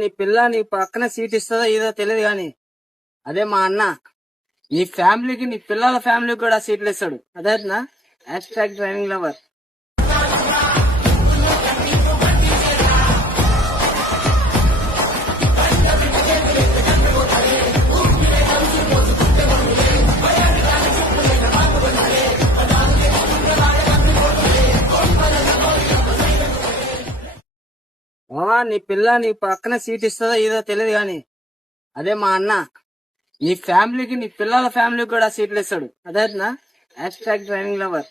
నీ పిల్ల నీ పక్కన సీట్ ఇస్తుందో ఏదో తెలియదు గాని అదే మా అన్న నీ ఫ్యామిలీకి నీ పిల్లల ఫ్యామిలీకి కూడా సీట్లు ఇస్తాడు. అదేనా హ్యాష్ డ్రైవింగ్ లవర్. నీ పిల్ల నీ పక్కన సీట్ ఇస్తుందో ఏదో తెలియదు గాని అదే మా అన్న నీ ఫ్యామిలీకి నీ పిల్లల ఫ్యామిలీకి కూడా సీట్లు ఇస్తాడు. అదేనా హ్యాష్ డ్రైవింగ్ లవర్.